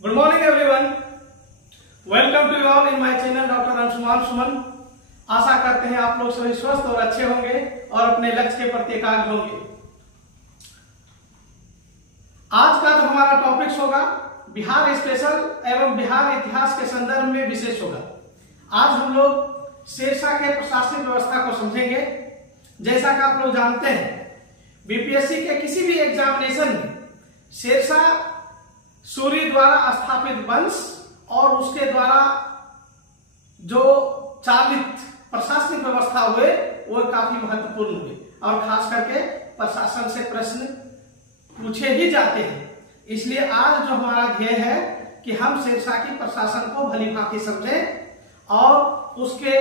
Good morning everyone, welcome to you all in my channel doctor Anshuman Suman. आशा करते हैं आप लोग सभी स्वस्थ और अच्छे होंगे और अपने लक्ष्य के प्रति एकाग्र होंगे। आज का जो हमारा टॉपिक्स होगा बिहार स्पेशल एवं बिहार इतिहास के संदर्भ में विशेष होगा। आज हम लोग शेरशाह के प्रशासनिक व्यवस्था को समझेंगे। जैसा कि आप लोग जानते हैं, बीपीएससी के किसी भी एग्जामिनेशन में शेरशाह सूरी द्वारा स्थापित वंश और उसके द्वारा जो चालित प्रशासनिक व्यवस्था हुए वो काफी महत्वपूर्ण हुए और खास करके प्रशासन से प्रश्न पूछे ही जाते हैं। इसलिए आज जो हमारा ध्येय है कि हम शेरशाह की प्रशासन को भली भांति समझें और उसके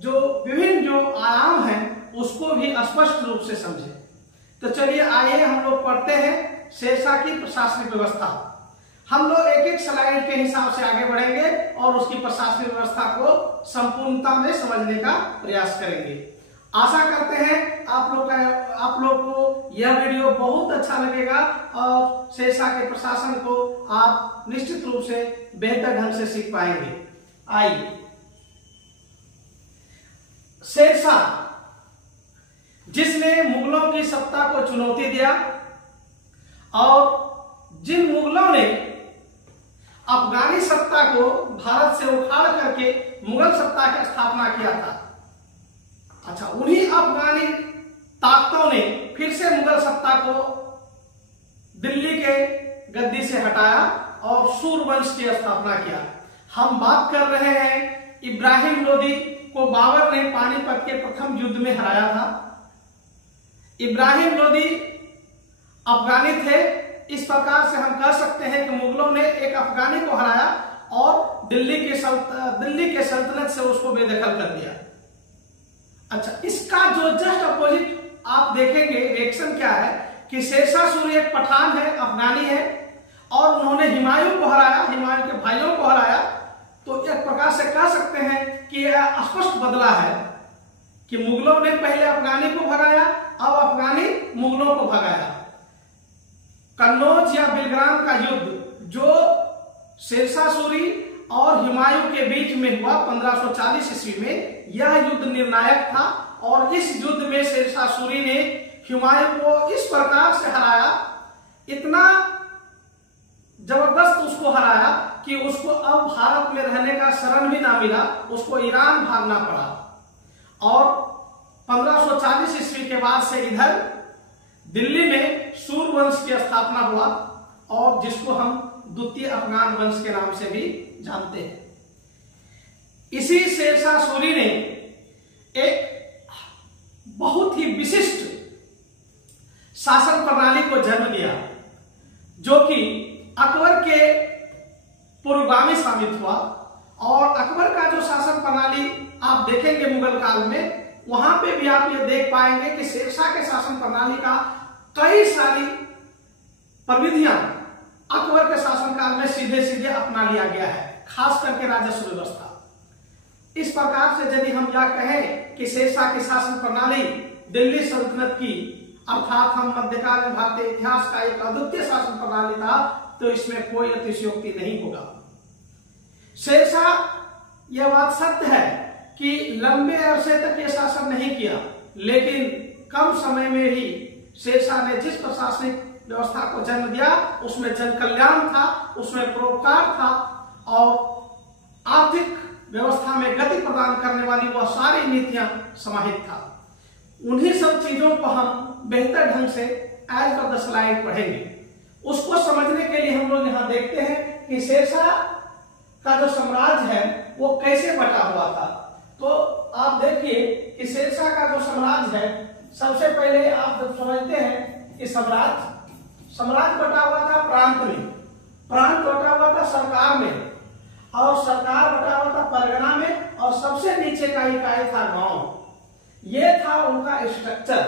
जो विभिन्न जो आयाम हैं उसको भी स्पष्ट रूप से समझें। तो चलिए आइए हम लोग पढ़ते हैं शेरशाह की प्रशासनिक व्यवस्था। हम लोग एक एक स्लाइड के हिसाब से आगे बढ़ेंगे और उसकी प्रशासनिक व्यवस्था को संपूर्णता में समझने का प्रयास करेंगे। आशा करते हैं आप लोग को यह वीडियो बहुत अच्छा लगेगा और शेरशाह के प्रशासन को आप निश्चित रूप से बेहतर ढंग से सीख पाएंगे। आइए, शेरशाह जिसने मुगलों की सत्ता को चुनौती दिया और जिन मुगलों ने अफगानी सत्ता को भारत से उखाड़ करके मुगल सत्ता की स्थापना किया था। अच्छा, उन्हीं अफगानी ताकतों ने फिर से मुगल सत्ता को दिल्ली के गद्दी से हटाया और सूरवंश की स्थापना किया। हम बात कर रहे हैं इब्राहिम लोदी को बाबर ने पानीपत के प्रथम युद्ध में हराया था। इब्राहिम लोदी अफगानी थे। इस प्रकार से हम कह सकते हैं कि मुगलों ने एक अफगानी को हराया और दिल्ली के सल्तनत से उसको बेदखल कर दिया। अच्छा, इसका जो जस्ट अपोजिट आप देखेंगे रिएक्शन क्या है कि शेरशाह सूरी एक पठान है, अफगानी है और उन्होंने हुमायूं को हराया, हुमायूं के भाइयों को हराया। तो एक प्रकार से कह सकते हैं कि यह स्पष्ट बदला है कि मुगलों ने पहले अफगानी को भगाया, अब अफगानी मुगलों को भगाया। कन्नौज या बिलग्राम का युद्ध जो शेरशाह सूरी और हुमायूं के बीच में हुआ 1540 ईस्वी में, यह युद्ध निर्णायक था और इस युद्ध में शेरशाह सूरी ने हुमायूं को इस प्रकार से हराया, इतना जबरदस्त उसको हराया कि उसको अब भारत में रहने का शरण भी ना मिला, उसको ईरान भागना पड़ा। और 1540 ईस्वी के बाद से इधर दिल्ली में सूरवंश की स्थापना हुआ और जिसको हम द्वितीय अफगान वंश के नाम से भी जानते हैं। इसी शेरशाह सूरी ने एक बहुत ही विशिष्ट शासन प्रणाली को जन्म दिया जो कि अकबर के पूर्वगामी साबित हुआ। और अकबर का जो शासन प्रणाली आप देखेंगे मुगल काल में, वहां पे भी आप ये देख पाएंगे कि शेरशाह के शासन प्रणाली का कई सारी प्रविधियां अकबर के शासनकाल में सीधे सीधे अपना लिया गया है, खास करके राजस्व व्यवस्था। इस प्रकार से यदि हम यह कहें कि शेरशाह की शासन प्रणाली दिल्ली सल्तनत की अर्थात हम मध्यकाल में भारतीय इतिहास का एक अद्वितीय शासन प्रणाली था, तो इसमें कोई अतिशयोक्ति नहीं होगा। शेरशाह यह बात सत्य है कि लंबे अरसे तक यह शासन नहीं किया, लेकिन कम समय में ही शेरशाह ने जिस प्रशासनिक व्यवस्था को जन्म दिया उसमें जन कल्याण था, उसमें परोपकार था और आर्थिक व्यवस्था में गति प्रदान करने वाली वह सारी नीतियां समाहित था। उन्हीं सब चीजों को हम बेहतर ढंग से एज पर द स्लाइड पढ़ेंगे। उसको समझने के लिए हम लोग यहाँ देखते हैं कि शेरशाह का जो साम्राज्य है वो कैसे बटा हुआ था। तो आप देखिए कि शेरशाह का जो साम्राज्य है, सबसे पहले आप जब समझते हैं कि साम्राज्य बटा हुआ था प्रांत में, प्रांत बटा हुआ था सरकार में और सरकार बटा हुआ था परगना में और सबसे नीचे का इकाई था गांव। ये था उनका स्ट्रक्चर।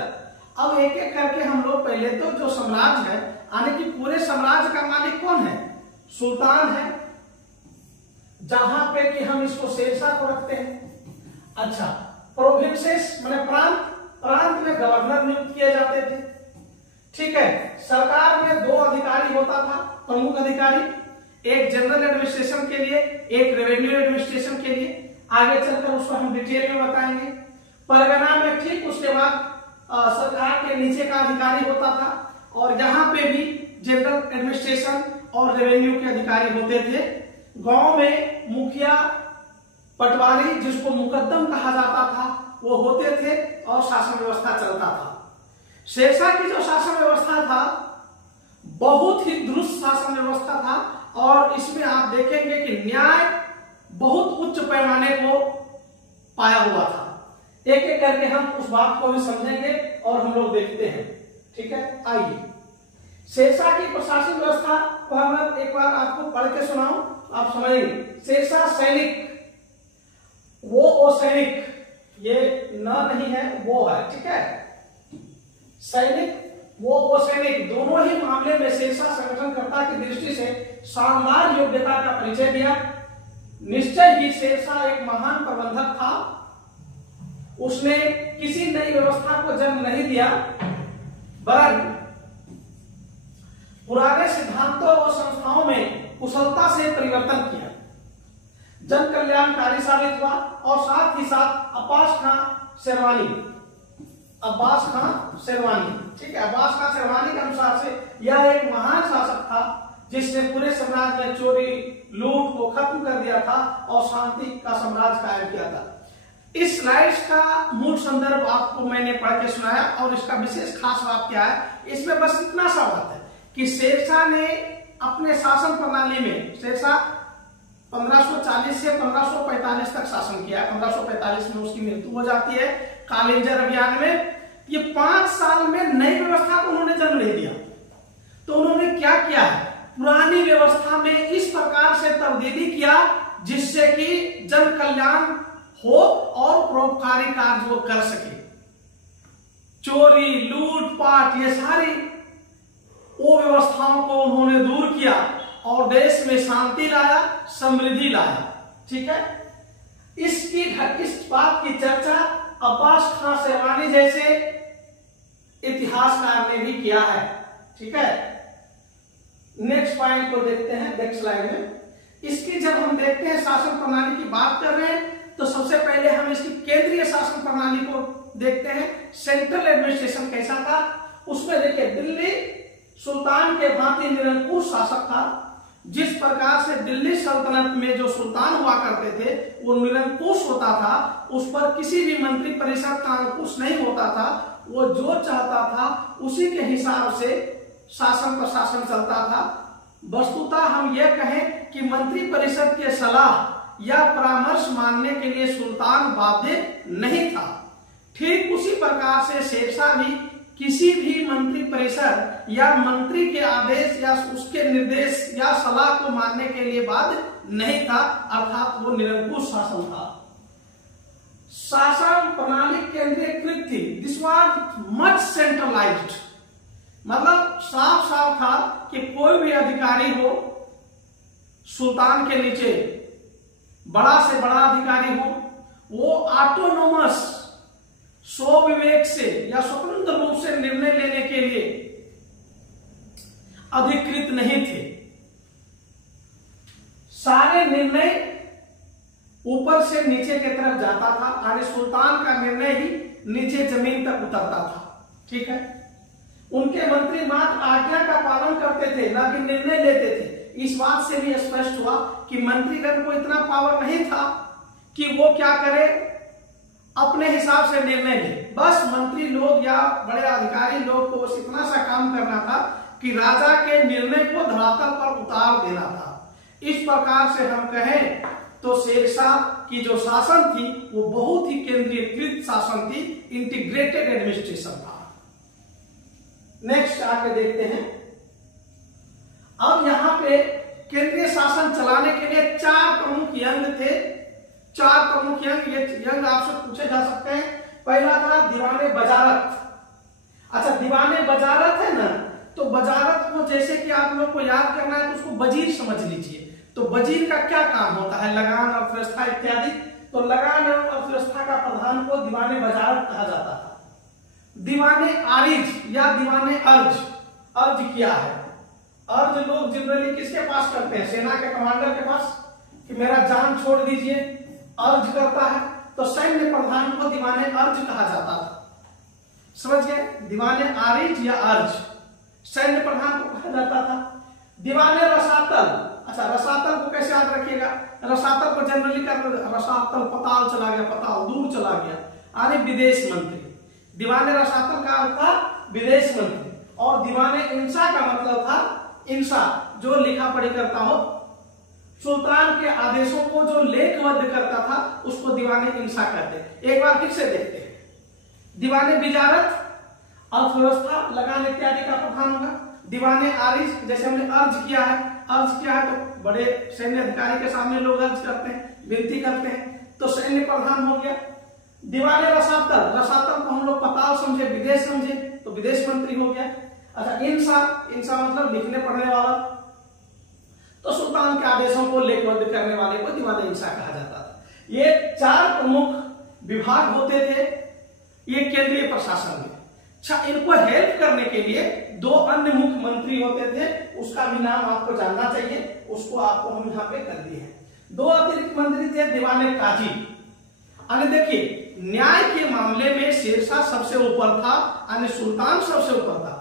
अब एक एक करके हम लोग पहले तो जो साम्राज्य है, यानी कि पूरे साम्राज्य का मालिक कौन है? सुल्तान है, जहां पे कि हम इसको शेरशाह को रखते हैं। अच्छा, प्रोविंसेस माने प्रांत में गवर्नर नियुक्त किए जाते थे। ठीक है, सरकार में दो अधिकारी होता था, प्रमुख अधिकारी। एक जनरल एडमिनिस्ट्रेशन के लिए, एक रेवेन्यू एडमिनिस्ट्रेशन के लिए। आगे चलकर उसको हम डिटेल में बताएंगे। परगना में ठीक उसके बाद सरकार के नीचे का अधिकारी होता था, और यहाँ पे भी जनरल एडमिनिस्ट्रेशन और रेवेन्यू के अधिकारी होते थे। गांव में मुखिया, पटवारी, जिसको मुकद्दम कहा जाता था, वो होते थे और शासन व्यवस्था चलता था। शेरशाह की जो शासन व्यवस्था था बहुत ही दुरुस्त शासन व्यवस्था था, और इसमें आप देखेंगे कि न्याय बहुत उच्च पैमाने को पाया हुआ था। एक एक करके हम उस बात को भी समझेंगे और हम लोग देखते हैं। ठीक है, आइए शेरशाह की प्रशासनिक व्यवस्था को हम एक बार आपको पढ़ के सुनाऊं, आप समझेंगे। शेरशाह सैनिक, वो सैनिक, ये न नहीं है, वो है, ठीक है। सैनिक, वो सैनिक, दोनों ही मामले में शेरशाह संगठनकर्ता की दृष्टि से शानदार योग्यता का परिचय दिया। निश्चय ही शेरशाह एक महान प्रबंधक था। उसने किसी नई व्यवस्था को जन्म नहीं दिया, वरन पुराने सिद्धांतों और संस्थाओं में कुशलता से परिवर्तन किया, जन कल्याणकारी साबित हुआ। और साथ ही साथ अब्बास खां शेरवानी, ठीक है, अब्बास खां शेरवानी के अनुसार से यह एक महान शासक था जिसने पूरे साम्राज्य में चोरी लूट को खत्म कर दिया था और शांति का साम्राज्य कायम किया था। इस स्लाइड्स का मूल संदर्भ आपको मैंने पढ़ के सुनाया, और इसका विशेष खास बात क्या है, इसमें बस इतना सा बात है कि शेरशाह ने अपने शासन प्रणाली में, शेरशाह 1540 से 1545 तक शासन किया। 1545 में उसकी मृत्यु हो जाती है कालिंजर अभियान में। ये 5 साल में नई व्यवस्था को उन्होंने जन्म नहीं दिया, तो उन्होंने क्या किया है, पुरानी व्यवस्था में इस प्रकार से तब्दीली किया जिससे कि जन कल्याण हो और परोपकारी कार्य वो कर सके। चोरी, लूटपाट, ये सारी वो व्यवस्थाओं को उन्होंने दूर किया और देश में शांति लाया, समृद्धि लाया। ठीक है, इस बात की चर्चा अब्बास खां शेरवानी जैसे इतिहासकार ने भी किया है। ठीक है, नेक्स्ट पॉइंट को देखते हैं, नेक्स्ट स्लाइड में। इसकी जब हम देखते हैं शासन प्रणाली की बात कर रहे हैं, तो सबसे पहले हम इसकी केंद्रीय शासन प्रणाली को देखते हैं। सेंट्रल एडमिनिस्ट्रेशन कैसा था, उसमें देखिए दिल्ली सुल्तान के भांति निरंकुश शासक था। जिस प्रकार से दिल्ली सल्तनत में जो सुल्तान हुआ करते थे वो निरंकुश होता था, उस पर किसी भी मंत्री परिषद का अंकुश नहीं होता था। वो जो चाहता था उसी के हिसाब से शासन प्रशासन चलता था। वस्तुतः हम ये कहें कि मंत्री परिषद के सलाह या परामर्श मानने के लिए सुल्तान बाध्य नहीं था। ठीक उसी प्रकार से शेरशाह भी किसी भी मंत्री परिषद या मंत्री के आदेश या उसके निर्देश या सलाह को मानने के लिए बाध्य नहीं था, अर्थात वो निरंकुश शासन था। शासन प्रणाली केंद्रीकृत थी। दिस वाज मच सेंट्रलाइज्ड, मतलब साफ साफ था कि कोई भी अधिकारी हो सुल्तान के नीचे, बड़ा से बड़ा अधिकारी हो, वो ऑटोनोमस स्वविवेक से या स्वतंत्र रूप से निर्णय लेने के लिए अधिकृत नहीं थे। सारे निर्णय ऊपर से नीचे की तरफ जाता था, यानी सुल्तान का निर्णय ही नीचे जमीन तक उतरता था। ठीक है, उनके मंत्री मात्र आज्ञा का पालन करते थे, न कि निर्णय लेते थे। इस बात से भी स्पष्ट हुआ कि मंत्रीगण को इतना पावर नहीं था कि वो क्या करे, अपने हिसाब से निर्णय ले। बस मंत्री लोग या बड़े अधिकारी लोग को बस इतना सा काम करना था कि राजा के निर्णय को धरातल पर उतार देना था। इस प्रकार से हम कहें तो शेरशाह की जो शासन थी वो बहुत ही केंद्रीकृत शासन थी, इंटीग्रेटेड एडमिनिस्ट्रेशन था। नेक्स्ट आके देखते हैं। अब यहाँ पे केंद्रीय शासन चलाने के लिए 4 प्रमुख यंग थे। 4 प्रमुख यंग, ये यंग आपसे पूछे जा सकते हैं। पहला था दीवाने बजारत। अच्छा, दीवाने बजारत है ना, तो बजारत को जैसे कि आप लोग को याद करना है तो उसको वजीर समझ लीजिए। तो वजीर का क्या काम होता है, लगान अर्थव्यवस्था इत्यादि। तो लगान एवं अर्थव्यवस्था का प्रधान को दीवाने बजारत कहा जाता था। दीवाने आरिज या दीवाने अर्ज, अर्ज क्या है, अर्ज लोग जनरली किसके पास करते हैं? सेना के कमांडर के पास, कि मेरा जान छोड़ दीजिए, अर्ज करता है। तो सैन्य प्रधान को दीवाने अर्ज कहा जाता था। समझ गए? दीवाने आरिज या अर्ज सैन्य प्रधान को कहा जाता था। दीवाने रसातल, अच्छा रसातल को कैसे याद रखिएगा? रसातल को जनरली करते, रसातल पताल चला गया, पताल दूर चला गया, अरे विदेश मंत्री। दीवाने रसातल का अर्थ था विदेश मंत्री, और दीवाने इंसा का मतलब था इंसा, जो लिखा पढ़ी करता हो, सुल्तान के आदेशों को जो लेखबद्ध करता था उसको दीवाने इंसा कहते। एक बार फिर से देखते हैं। दीवाने बिजारत अर्थव्यवस्था लगान इत्यादि का प्रधान होगा। दीवाने आरिज, जैसे हमने अर्ज किया है तो बड़े सैन्य अधिकारी के सामने लोग अर्ज करते हैं, विनती करते हैं, तो सैन्य प्रधान हो गया। दीवाने रसातल, रसातल को हम लोग पताल समझे, विदेश समझे, तो विदेश मंत्री हो गया। अच्छा इंसा, इंसा मतलब लिखने पढ़ने वाला, तो सुल्तान के आदेशों को लेखबद्ध करने वाले को दीवाने इंसा कहा जाता था। ये 4 प्रमुख विभाग होते थे ये केंद्रीय प्रशासन में। अच्छा, इनको हेल्प करने के लिए 2 अन्य मुख्य मंत्री होते थे, उसका भी नाम आपको जानना चाहिए, उसको आपको हम यहाँ पे कर दिए हैं। 2 अतिरिक्त मंत्री थे दीवाने काजी। देखिए, न्याय के मामले में शेरशाह सबसे ऊपर था, सुल्तान सबसे ऊपर था,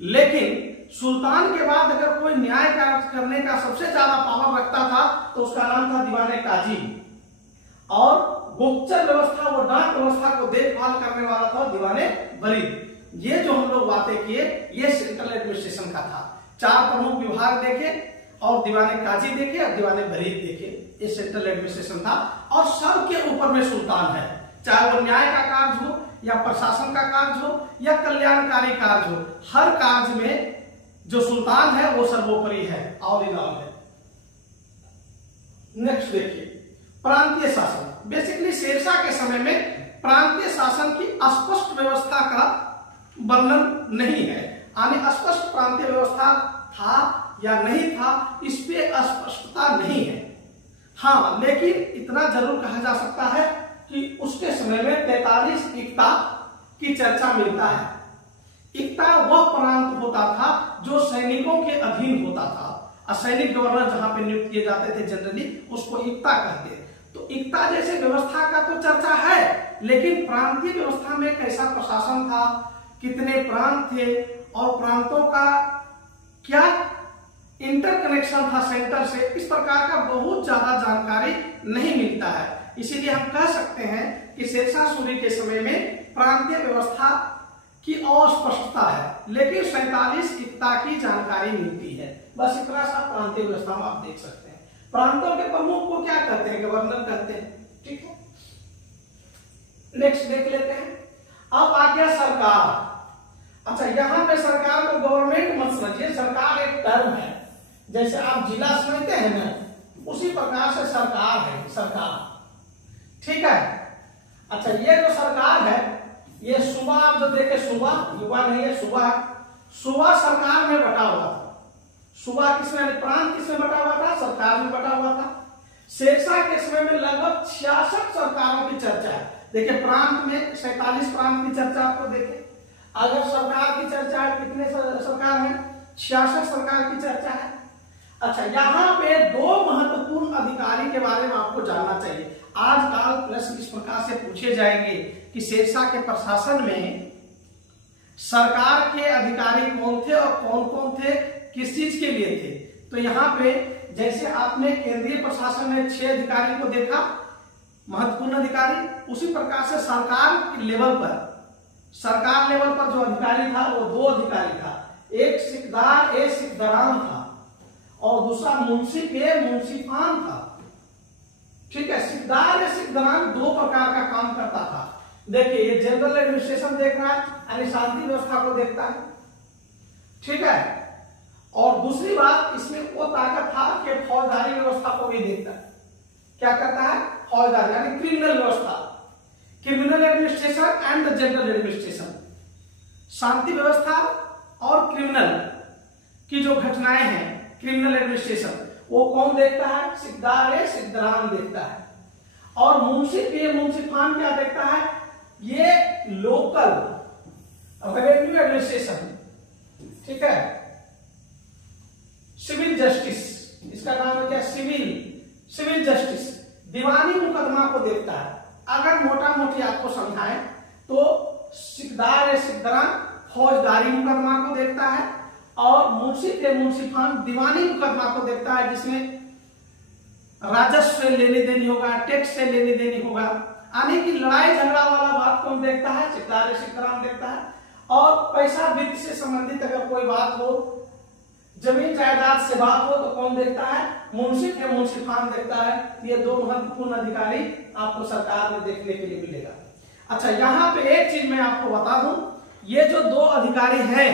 लेकिन सुल्तान के बाद अगर कोई न्याय करने का सबसे ज्यादा पावर रखता था तो उसका नाम था दीवाने काजी। और गुप्तचर व्यवस्था, वो डाक व्यवस्था को देखभाल करने वाला था दीवाने बरीद। ये जो हम लोग बातें किए ये सेंट्रल एडमिनिस्ट्रेशन का था। 4 प्रमुख विभाग देखे, और दीवाने काजी देखे और दीवाने बरीद देखे, ये सेंट्रल एडमिनिस्ट्रेशन था। और सबके ऊपर में सुल्तान है, चाहे वो न्याय का कार्य हो या प्रशासन का कार्य हो या कल्याणकारी कार्य हो, हर कार्य में जो सुल्तान है वो सर्वोपरि है, ऑल इन ऑल है। नेक्स्ट देखिए, प्रांतीय शासन। बेसिकली शेरशाह के समय में प्रांतीय शासन की स्पष्ट व्यवस्था का वर्णन नहीं है, यानी स्पष्ट प्रांतीय व्यवस्था था या नहीं था, इस पे स्पष्टता नहीं है। हाँ, लेकिन इतना जरूर कहा जा सकता है कि उसके समय में 43 इक्ता की चर्चा मिलता है। इक्ता वह प्रांत होता था जो सैनिकों के अधीन होता था। सैनिक गवर्नर जहां पे नियुक्त किए जाते थे जनरली उसको इक्ता कहते। तो इक्ता जैसे व्यवस्था का तो चर्चा है, लेकिन प्रांतीय व्यवस्था में कैसा प्रशासन था, कितने प्रांत थे, और प्रांतों का क्या इंटरकनेक्शन था सेंटर से, इस प्रकार का बहुत ज्यादा जानकारी नहीं मिलता है। इसीलिए हम कह सकते हैं कि शेरशाह सूरी के समय में प्रांतीय व्यवस्था की अस्पष्टता है, लेकिन 47 इक्ता की जानकारी मिलती है। बस इतना सा प्रांतीय व्यवस्था में आप देख सकते हैं। प्रांतों के प्रमुख को क्या कहते हैं? गवर्नर कहते हैं। ठीक है, नेक्स्ट देख लेते हैं। अब आ गया सरकार। अच्छा, यहाँ पे सरकार को गवर्नमेंट मत समझिए, सरकार एक टर्म है। जैसे आप जिला समझते हैं ना, उसी प्रकार से सरकार है, सरकार। ठीक है। अच्छा, ये जो सरकार है, ये सूबा, आप जो देखे सूबा, युवा नहीं है, सूबा है। सूबा सरकार में बटा हुआ था। सूबा किसमें, प्रांत किसमें बटा हुआ था? सरकार में बटा हुआ था। शेरशाह के समय में लगभग 66 सरकारों की चर्चा है। देखिए, प्रांत में 47 प्रांत की चर्चा आपको देखे। अगर सरकार की चर्चा है, कितने सरकार है? 66 सरकार की चर्चा है। अच्छा, यहाँ पे 2 महत्वपूर्ण अधिकारी के बारे में आपको जानना चाहिए। आजकल प्रश्न इस प्रकार से पूछे जाएंगे कि शेरशाह के प्रशासन में सरकार के अधिकारी कौन थे और कौन कौन थे, किस चीज के लिए थे। तो यहाँ पे जैसे आपने केंद्रीय प्रशासन में 6 अधिकारी को देखा, महत्वपूर्ण अधिकारी, उसी प्रकार से सरकार के लेवल पर, सरकार लेवल पर जो अधिकारी था वो 2 अधिकारी था। एक सिकदार ए सिकदरान था और दूसरा मुंसिफ ए मुंसिफान था। ठीक है, सिकदार ए सिकदरान 2 प्रकार का काम करता था। देखिए, ये जनरल एडमिनिस्ट्रेशन देख रहा है, यानी शांति व्यवस्था को देखता है। ठीक है, और दूसरी बात, इसमें वो ताकत था कि फौजदारी व्यवस्था को भी देखता है। क्या करता है? फौजदारी, यानी क्रिमिनल व्यवस्था, criminal administration and the general administration. शांति व्यवस्था और क्रिमिनल की जो घटनाएं हैं, क्रिमिनल एडमिनिस्ट्रेशन, वो कौन देखता है? सिकदार ए सिकदरान देखता है। और मुंसिफ ए मुंसिफान क्या देखता है? ये लोकल रेवेन्यू एडमिनिस्ट्रेशन। ठीक है, सिविल जस्टिस, इसका नाम है क्या, सिविल जस्टिस, दीवानी मुकदमा को देखता है। अगर मोटा मोटी आपको समझाएं तो सिकदार या सिकदरान फौजदारी मुकदमा को देखता है, और मुंसिफ या मुंसिफान दीवानी मुकदमा को देखता है, जिसमें राजस्व से लेनी देनी होगा, टैक्स से लेनी देनी होगा। यानी कि लड़ाई झगड़ा वाला बात कौन देखता है, सिकदार या सिकदरान देखता है। और पैसा वित्त से संबंधित अगर कोई बात हो, जमीन जायदाद से बात हो, तो कौन देखता है, मुंसिफ या मुंसिफान देखता है। ये दो महत्वपूर्ण अधिकारी आपको सरकार में देखने के लिए मिलेगा। अच्छा, यहाँ पे एक चीज मैं आपको बता दूं, ये जो दो अधिकारी हैं,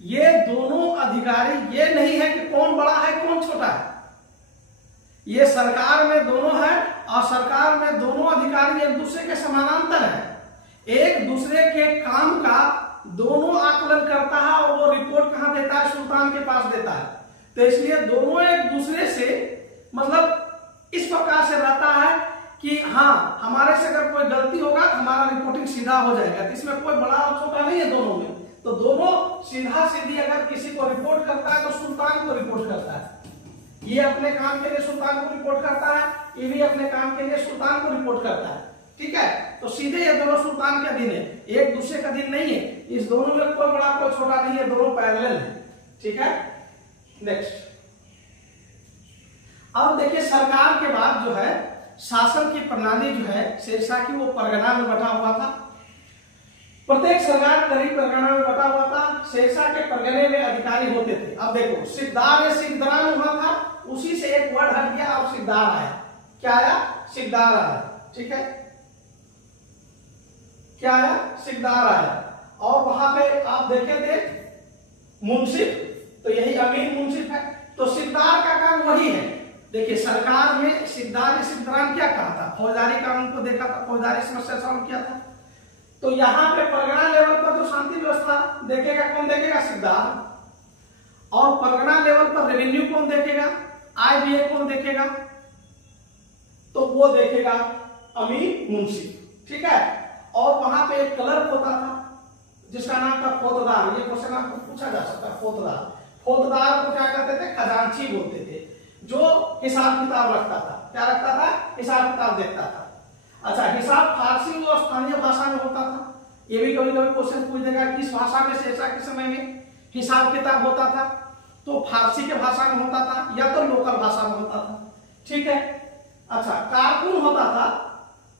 ये दोनों अधिकारी ये नहीं है कि कौन बड़ा है कौन छोटा है, ये सरकार में दोनों है, और सरकार में दोनों अधिकारी एक दूसरे के समानांतर है, एक दूसरे के काम का दोनों आकलन करता है, और वो रिपोर्ट कहां देता है, सुल्तान के पास देता है। तो इसलिए दोनों एक दूसरे से मतलब इस प्रकार से रहता है कि हाँ, हमारे से अगर कोई गलती होगा तो हमारा रिपोर्टिंग सीधा हो जाएगा। तो इसमें कोई बड़ा और छोटा नहीं है दोनों में, तो दोनों सीधा सीधी अगर किसी को रिपोर्ट करता है तो सुल्तान को रिपोर्ट करता है, ये अपने काम के लिए सुल्तान को रिपोर्ट करता है, ये भी अपने काम के लिए सुल्तान को रिपोर्ट करता है। ठीक है, तो सीधे ये दोनों सुल्तान के अधीन है, एक दूसरे का अधीन नहीं है। इस दोनों में कोई बड़ा कोई छोटा नहीं है, दोनों पैरेलल है। ठीक है, नेक्स्ट। अब देखिए, सरकार के बाद जो है शासन की प्रणाली जो है शेरशाह की, वो परगना में बटा हुआ था। प्रत्येक सरकार करीब परगना में बटा हुआ था। शेरशाह के परगने में अधिकारी होते थे। अब देखो, सिकदार या सिकदरान हुआ था, उसी से एक वर्ड हट गया और सिकदार आया। क्या आया, सिकदार आया। ठीक है, क्या आया, सिकदार आया। और वहां पे आप देखे थे मुंसिफ, तो यही अमीर मुंसिफ है। तो सिकदार का काम वही है। देखिए, सरकार में सिकदार सिकदरान क्या कहा था, फौजदारी कानून को देखा था, फौजदारी समस्या सॉल्व किया था। तो यहाँ पे परगना लेवल पर जो शांति व्यवस्था देखेगा कौन देखेगा, सिकदार। और परगना लेवल पर रेवेन्यू कौन देखेगा, आय व्यय कौन देखेगा, तो वो देखेगा अमीर मुंसिफ। ठीक है, और वहां पे एक क्लर्क होता था जिसका नाम था फौजदार। ये क्वेश्चन आपको पूछा जा सकता है, फौजदार। फौजदार को क्या कहते थे, खजांची बोलते थे, जो हिसाब किताब रखता था। क्या रखता था, हिसाब किताब देखता था। अच्छा, हिसाब फारसी और स्थानीय भाषा में होता था। ये भी कभी कभी क्वेश्चन पूछ देगा, किस भाषा में शेरशाह के समय में हिसाब किताब होता था, तो फारसी के भाषा में होता था या तो लोकल भाषा में होता था। ठीक है, अच्छा, कारकुन होता था।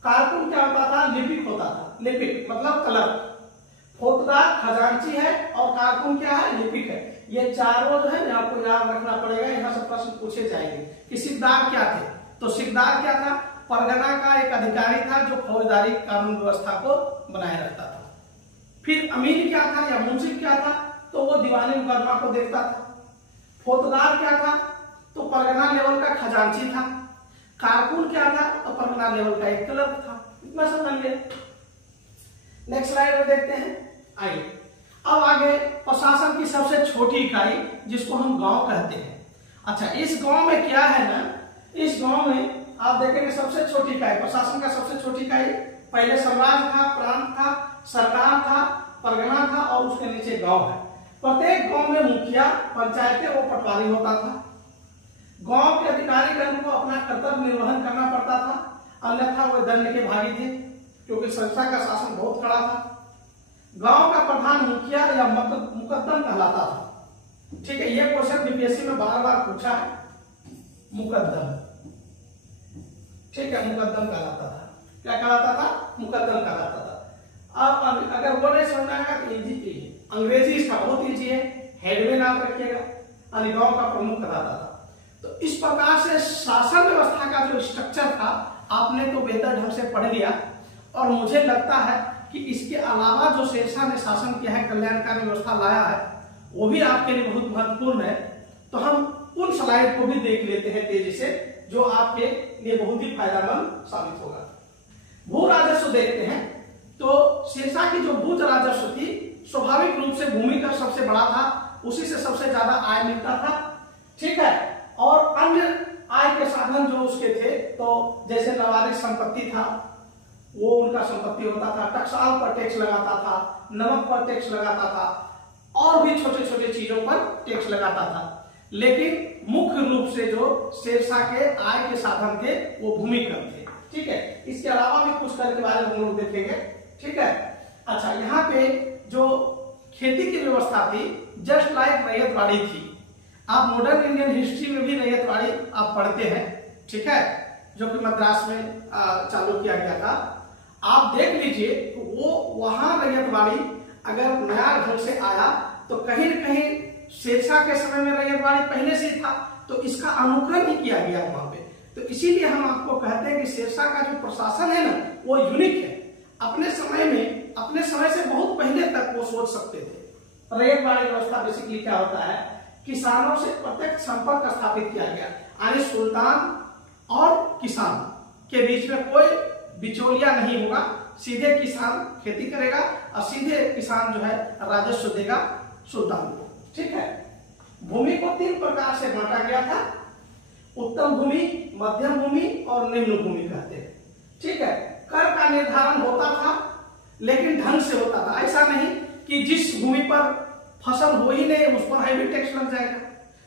कारकुन क्या होता था, लिपिक होता था। लिपिक मतलब क्लर्क। फौजदार खजांची है, और कारकुन क्या है, लिपिक है। ये चारों जो है आपको याद रखना पड़ेगा, यहाँ से प्रश्न पूछे जाएंगे कि सिकदार क्या थे। तो सिकदार क्या था, परगना का एक अधिकारी था जो फौजदारी कानून व्यवस्था को बनाए रखता था। फिर अमीर क्या था या मुंसिफ क्या था, तो वो दीवानी मुकदमा को देखता था। फौजदार क्या था, तो परगना लेवल का खजांची था। कारकुन क्या था, तो परगना लेवल का एक क्लर्क था। इतना समझिए। नेक्स्ट स्लाइड में देखते हैं। आइए अब आगे, प्रशासन की सबसे छोटी इकाई जिसको हम गांव कहते हैं। अच्छा, इस गांव में क्या है ना, इस गांव में आप देखेंगे सबसे छोटी इकाई, प्रशासन का सबसे छोटी इकाई, पहले साम्राज्य था, प्रांत था, सरकार था, परगना था, और उसके नीचे गांव है। प्रत्येक गांव में मुखिया, पंचायतें और पटवारी होता था। गांव के अधिकारीगण को अपना कर्तव्य निर्वहन करना पड़ता था, अन्यथा वे दंड के भागी थे, क्योंकि संस्था का शासन बहुत कड़ा था। गांव का प्रधान मुखिया या मुकद्दम कहलाता था। ठीक है, ये क्वेश्चन बीपीएससी में बार बार पूछा है, मुकद्दम। ठीक है, मुकद्दम कहलाता था। क्या कहलाता था, मुकद्दम कहलाता था। अब अगर वो नहीं समझ आएगा तो इजी, अंग्रेजी इसका बहुत इजी है, हेडवे नाम रखिएगा। गांव का प्रमुख कहलाता था। तो इस प्रकार से शासन व्यवस्था का जो स्ट्रक्चर था आपने तो बेहतर ढंग से पढ़ लिया, और मुझे लगता है कि इसके अलावा जो शेरशाह ने शासन किया है, कल्याणकारी व्यवस्था लाया है, वो भी आपके लिए बहुत महत्वपूर्ण है। तो हम उन स्लाइड को भी देख लेते हैं तेजी से, जो आपके लिए बहुत ही फायदेमंद साबित होगा। भू राजस्व देखते हैं। तो शेरशाह की जो भू राजस्व थी, स्वाभाविक रूप से भूमि का सबसे बड़ा था, उसी से सबसे ज्यादा आय मिलता था। ठीक है, और अन्य आय के साधन जो उसके थे, तो जैसे नवारिश संपत्ति था, वो उनका संपत्ति होता था। टकसाल पर टैक्स लगाता था, नमक पर टैक्स लगाता था, और भी छोटे छोटे चीजों पर टैक्स लगाता था। लेकिन मुख्य रूप से जो शेरशाह के आय के साधन थे वो भूमि कर थे। ठीक है, इसके अलावा भी कुछ कर के बारे में हम लोग देखेंगे। ठीक है, अच्छा यहाँ पे जो खेती की व्यवस्था थी जस्ट लाइक रैयतवाड़ी थी। आप मॉडर्न इंडियन हिस्ट्री में भी रैयतवाड़ी आप पढ़ते हैं, ठीक है, जो कि मद्रास में चालू किया गया था। आप देख लीजिए वो वहां रैयतवाड़ी अगर नया ढंग से आया तो कहीं न कहीं शेरशाह के समय में रैयतवाड़ी पहले से था, तो इसका अनुकरण ही किया गया वहां पे। तो इसीलिए हम आपको कहते हैं कि शेरशाह का जो प्रशासन है ना वो यूनिक है। अपने समय से बहुत पहले तक वो सोच सकते थे। रैयतवाड़ी व्यवस्था बेसिकली क्या होता है, किसानों से प्रत्यक्ष संपर्क स्थापित किया गया, यानी सुल्तान और किसान के बीच में कोई बिचौलिया नहीं होगा, सीधे किसान खेती करेगा और सीधे किसान जो है राजस्व देगा सुल्तान को। ठीक है, भूमि को 3 प्रकार से बांटा गया था, उत्तम भूमि, मध्यम भूमि और निम्न भूमि कहते हैं। ठीक है, कर का निर्धारण होता था लेकिन ढंग से होता था, ऐसा नहीं कि जिस भूमि पर फसल हो ही नहीं उस पर हैवी टैक्स लग जाएगा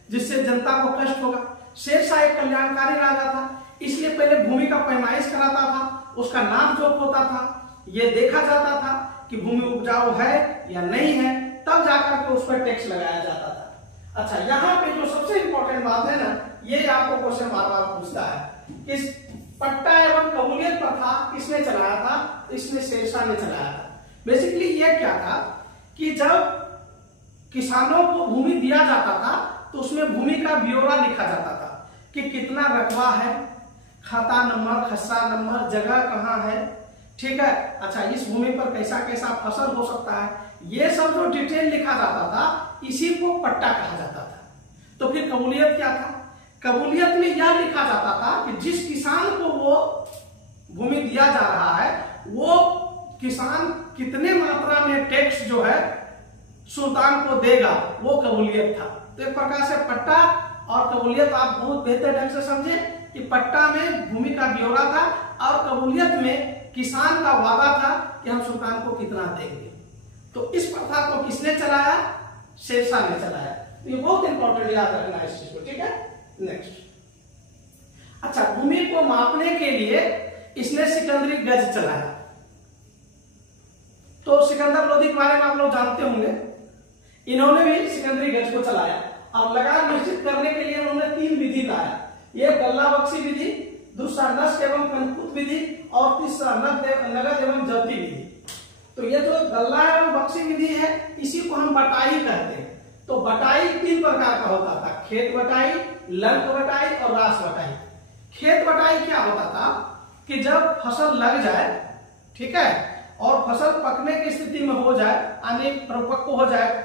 जिससे जनता को कष्ट होगा। शेरशाह एक कल्याणकारी राजा था, इसलिए पहले भूमि का पैमाइश कराता था, उसका नाप जोख होता था, यह देखा जाता था कि भूमि उपजाऊ है या नहीं है, तब जाकर के उस पर टैक्स लगाया जाता था। अच्छा, यहाँ पे जो सबसे इंपॉर्टेंट बात है ना, ये आपको क्वेश्चन बार बार पूछता है कि पट्टा एवं कबूलियत प्रथा किसने चलाया था? इसने शेरशाह ने चलाया था। बेसिकली ये क्या था कि जब किसानों को भूमि दिया जाता था तो उसमें भूमि का ब्यौरा लिखा जाता था कि कितना रकबा है, खाता नंबर, खस्सा नंबर, जगह कहाँ है। ठीक है, अच्छा इस भूमि पर कैसा कैसा फसल हो सकता है, ये सब जो डिटेल लिखा जाता था इसी को पट्टा कहा जाता था। तो फिर कबूलियत क्या था? कबूलियत में यह लिखा जाता था कि जिस किसान को वो भूमि दिया जा रहा है वो किसान कितने मात्रा में टैक्स जो है सुल्तान को देगा, वो कबूलियत था। तो एक प्रकार से पट्टा और कबूलियत आप बहुत बेहतर ढंग से समझे कि पट्टा में भूमि का ब्यौरा था और कबूलियत में किसान का वादा था कि हम सुल्तान को कितना देंगे। तो इस प्रथा को किसने चलाया? शेरशाह ने चलाया। तो ये बहुत इंपॉर्टेंट याद रखना इस चीज को। ठीक है, नेक्स्ट। अच्छा, भूमि को मापने के लिए इसने सिकंदरी गज चलाया। तो सिकंदर लोधी के बारे में आप लोग जानते होंगे, इन्होंने भी सिकंदरी गज को चलाया और लगान निश्चित करने के लिए उन्होंने 3 विधि लाया। ये गल्ला बख्शी विधि, दूसरा नष्ट एवं कंकुत विधि और तीसरा नगद एवं जब्ती विधि। तो ये जो गल्ला एवं बख्शी विधि है इसी को हम बटाई कहते हैं। तो बटाई 3 प्रकार का होता था, खेत बटाई, लंक बटाई और रास बटाई। खेत बटाई क्या होता था कि जब फसल लग जाए, ठीक है, और फसल पकने की स्थिति में हो जाए, यानी परिपक्व हो जाए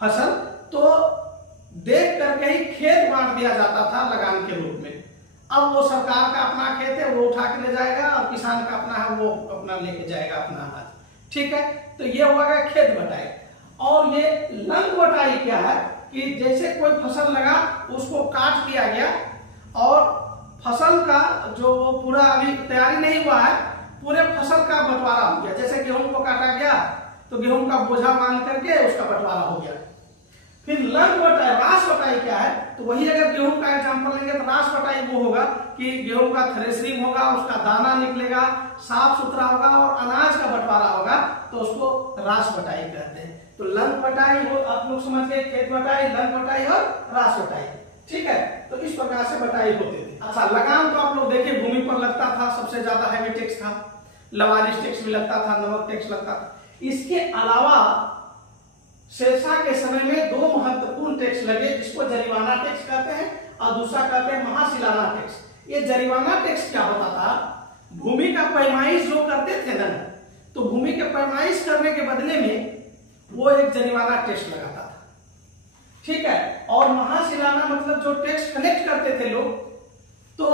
फसल, तो देख करके ही खेत बांट दिया जाता था लगान के रूप में। अब वो सरकार का अपना खेत है, वो उठा के ले जाएगा और किसान का अपना है वो अपना लेके जाएगा अपना अनाज। ठीक है, तो ये हुआ गया खेत बटाई। और ये लंग बटाई क्या है कि जैसे कोई फसल लगा उसको काट लिया गया और फसल का जो पूरा अभी तैयारी नहीं हुआ है, पूरे फसल का बंटवारा हो गया। जैसे गेहूं को काटा गया तो गेहूं का बोझा मान करके उसका बंटवारा हो गया। फिर लंग बटाई, रास बटाई क्या है? तो वही अगर गेहूं का एग्जांपल लेंगे तो रास बटाई वो होगा कि गेहूं का थ्रेशरिंग होगा, उसका दाना निकलेगा, साफ सुथरा होगा और अनाज का बंटवारा होगा, तो उसको रास बटाई कहते हैं। तो लंग बटाई हो, आप लोग समझ गए, खेत बटाई, लंग बटाई और रास बटाई। ठीक है, तो इस प्रकार से बटाई होती थी। अच्छा, लगान तो आप लोग देखिए भूमि पर लगता था, सबसे ज्यादा हैवी टैक्स था, लवारिश टैक्स भी लगता था, नमक टैक्स लगता था। इसके अलावा शेरशाह के समय में 2 महत्वपूर्ण टैक्स लगे, जिसको जरिमाना टैक्स कहते हैं और दूसरा कहते हैं महाशिलाना टैक्स। ये जरिमाना टैक्स क्या होता था? भूमि का पैमाइश जो करते थे ना, तो भूमि के पैमाइश करने के बदले में वो एक जरिमाना टैक्स लगाता था। ठीक है, और महाशिलाना मतलब जो टैक्स कलेक्ट करते थे लोग, तो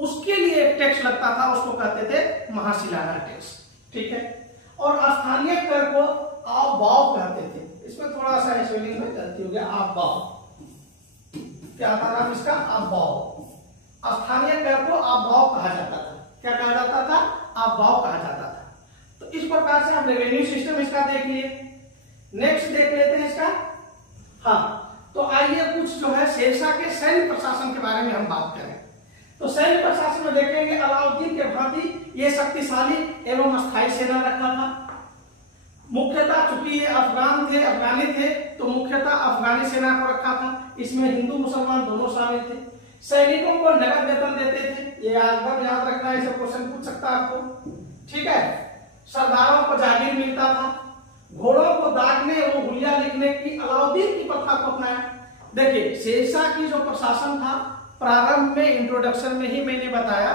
उसके लिए एक टैक्स लगता था, उसको कहते थे महाशिलाना टैक्स। ठीक है, और स्थानीय कर को आप बाव कहते थे। इसमें थोड़ा सा स्पेलिंग में गलती हो गया, आप बाव क्या था नाम इसका? आप बाव। स्थानीय कर को आप बाव कहा जाता था। क्या कहा जाता था? आप बाव कहा जाता था। तो इस प्रकार से आप रेवेन्यू सिस्टम इसका देख लिए। नेक्स्ट देख लेते हैं इसका। हाँ, तो आइए कुछ जो जो है शेरशाह के सैन्य प्रशासन के बारे में हम बात करें तो सैन्य प्रशासन में देखेंगे अलाउद्दीन के भांति ये शक्तिशाली एवं अस्थायी सेना रखा था। मुख्यतः चूंकि ये अफगानी थे तो मुख्यतः अफगानी सेना को रखा था। इसमें हिंदू मुसलमान दोनों शामिल थे। सैनिकों को नगद वेतन देते थे, ये अगर याद रखना है, इसे क्वेश्चन पूछ सकता है आपको, ठीक है। सरदारों को जागीर मिलता था। घोड़ों को दागने एवं हुलिया लिखने की अलाउद्दीन की प्रथा को अपनाया। देखिए शेरशाह की जो प्रशासन था, प्रारंभ में इंट्रोडक्शन में ही मैंने बताया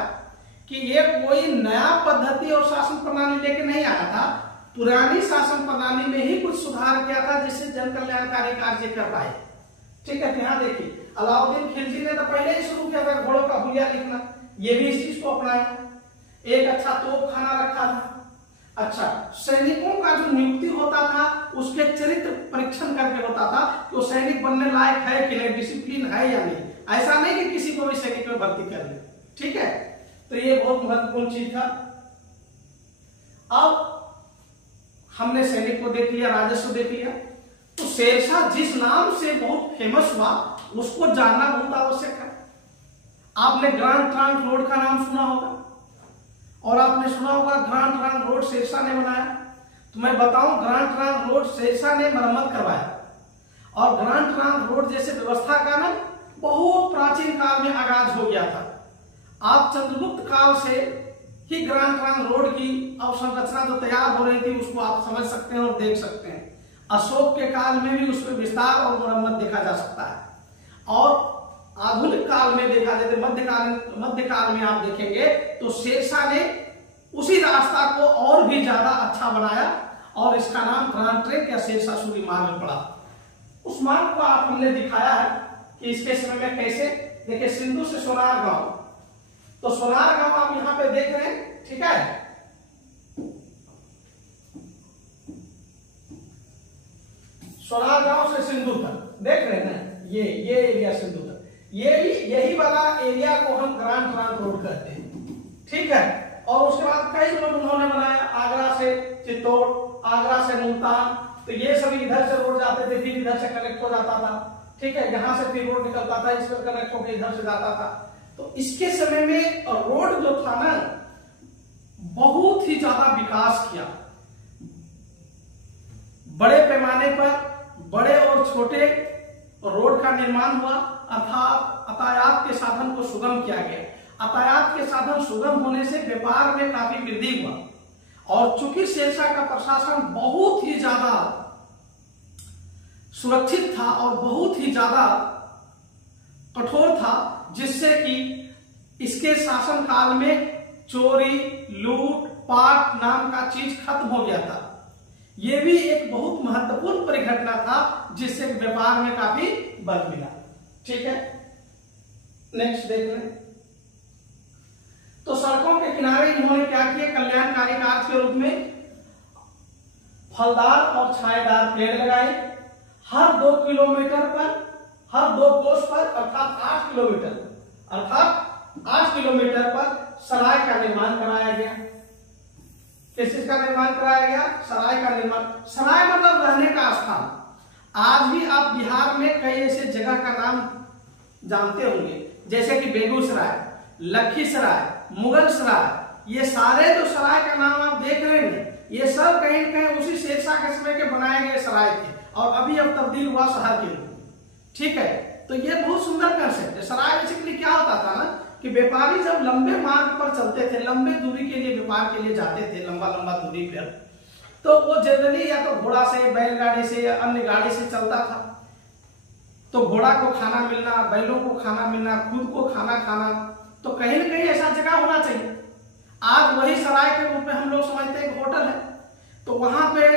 कि ये कोई नया पद्धति और शासन प्रणाली लेके नहीं आया था, पुरानी शासन प्रणाली में ही कुछ सुधार किया था जिससे जन कल्याणकारी कार्य कर पाए, ठीक है। यहाँ देखिए अलाउद्दीन खिलजी ने तो पहले ही शुरू किया था घोड़ों का हुलिया लिखना, ये भी इस चीज को अपनाया। एक अच्छा तोपखाना रखा था। अच्छा, सैनिकों का जो नियुक्ति होता था उसके चरित्र परीक्षण करके होता था कि वो सैनिक बनने लायक है कि नहीं, डिसिप्लिन है या नहीं। ऐसा नहीं कि किसी को भी सैनिक में भर्ती कर ले, ठीक है। तो ये बहुत महत्वपूर्ण चीज था। अब हमने सैनिक को देख लिया, राजस्व देख लिया, तो शेरशाह जिस नाम से बहुत फेमस हुआ उसको जानना बहुत आवश्यक है। आपने ग्रांड ट्रंक रोड का नाम सुना होगा और आपने सुना होगा ग्रांड ट्रंक रोड शेरशाह ने बनाया। तो मैं बताऊं, ग्रांड ट्रंक रोड शेरशाह ने मरम्मत करवाया और ग्रांड ट्रंक रोड जैसे व्यवस्था का ना बहुत प्राचीन काल में आगाज हो गया था। आप चंद्रगुप्त काल से ही ग्रांड ट्रंक रोड की अवसंरचना जो तैयार हो रही थी उसको आप समझ सकते हैं और देख सकते हैं। अशोक के काल में भी उसमें विस्तार और मरम्मत देखा जा सकता है और आधुनिक काल में देखा जाए तो मध्यकाल में आप देखेंगे तो शेरशाह ने उसी रास्ता को और भी ज्यादा अच्छा बनाया और इसका नाम ग्रांड ट्रंक या शेरशाह सूरी मार्ग पड़ा। उस मार्ग को आप हमने दिखाया है कि इसके समय में कैसे, देखिए सिंधु से सोनार गांव, तो सोनार गांव आप यहां पे देख रहे हैं, ठीक है। सोनार गांव से सिंधु तक देख रहे हैं ना, ये एरिया सिंधु तक, यही वाला एरिया को हम ग्रांड ट्रंक रोड कहते हैं, ठीक है। और उसके बाद कई रोड उन्होंने बनाया, आगरा से चित्तौड़, आगरा से मुल्तान, तो ये सभी इधर से रोड जाते थे, फिर इधर से कनेक्ट हो जाता था, ठीक है। यहाँ से फिर रोड निकलता था, इस पर कनेक्ट होकर इधर से जाता था। तो इसके समय में रोड जो था ना बहुत ही ज्यादा विकास किया, बड़े पैमाने पर बड़े और छोटे रोड का निर्माण हुआ, अर्थात यातायात के साधन को सुगम किया गया। यातायात के साधन सुगम होने से व्यापार में काफी वृद्धि हुआ और चूंकि शेरशाह का प्रशासन बहुत ही ज्यादा सुरक्षित था और बहुत ही ज्यादा कठोर था, जिससे कि इसके शासन काल में चोरी, लूट पाट नाम का चीज खत्म हो गया था। यह भी एक बहुत महत्वपूर्ण परिघटना था जिससे व्यापार में काफी बल मिला, ठीक है। नेक्स्ट देख लें। तो सड़कों के किनारे इन्होंने क्या किया, कल्याणकारी कार्य के रूप में फलदार और छायादार पेड़ लगाए। हर 2 किलोमीटर पर, हर 2 कोस पर अर्थात 8 किलोमीटर पर सराय का निर्माण कराया गया। किस चीज का निर्माण कराया गया? सराय का निर्माण। सराय मतलब रहने का स्थान। आज भी आप बिहार में कई ऐसे जगह का नाम जानते होंगे, जैसे कि बेगूसराय, लखीसराय, मुगल सराय, ये सारे जो सराय का नाम आप देख रहे हैं ये सब कहीं न कहीं उसी शेरशाह के समय के बनाए गए सराय थे और अभी अब तब्दील हुआ शहर के रूप में, ठीक है। तो ये बहुत सुंदर कंसेप्ट है। सराय बेसिकली क्या होता था ना कि व्यापारी जब लंबे मार्ग पर चलते थे, लंबे दूरी के लिए व्यापार के लिए जाते थे, लंबा दूरी पर, तो वो जनरली या तो घोड़ा से, बैलगाड़ी से या अन्य गाड़ी से चलता था। तो घोड़ा को खाना मिलना, बैलों को खाना मिलना, खुद को खाना खाना, तो कहीं न कहीं ऐसा जगह होना चाहिए। आज वही सराय के रूप में हम लोग समझते हैं होटल है, तो वहां पे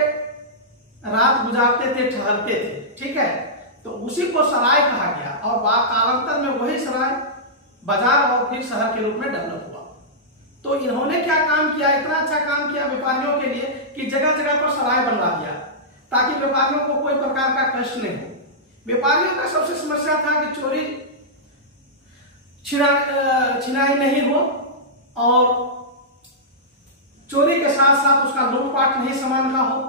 रात गुजारते थे, ठहरते थे, ठीक है। तो उसी को सराय कहा गया और कालांतर में वही सराय बाजार और फिर शहर के रूप में डेवलप हुआ। तो इन्होंने क्या काम किया, इतना अच्छा काम किया व्यापारियों के लिए कि जगह जगह पर सराय बनवा दिया ताकि व्यापारियों को कोई प्रकार का कष्ट नहीं हो। व्यापारियों का सबसे समस्या था कि चोरी छिनाई नहीं हो और चोरी के साथ साथ उसका लूटपाट नहीं सामान का हो।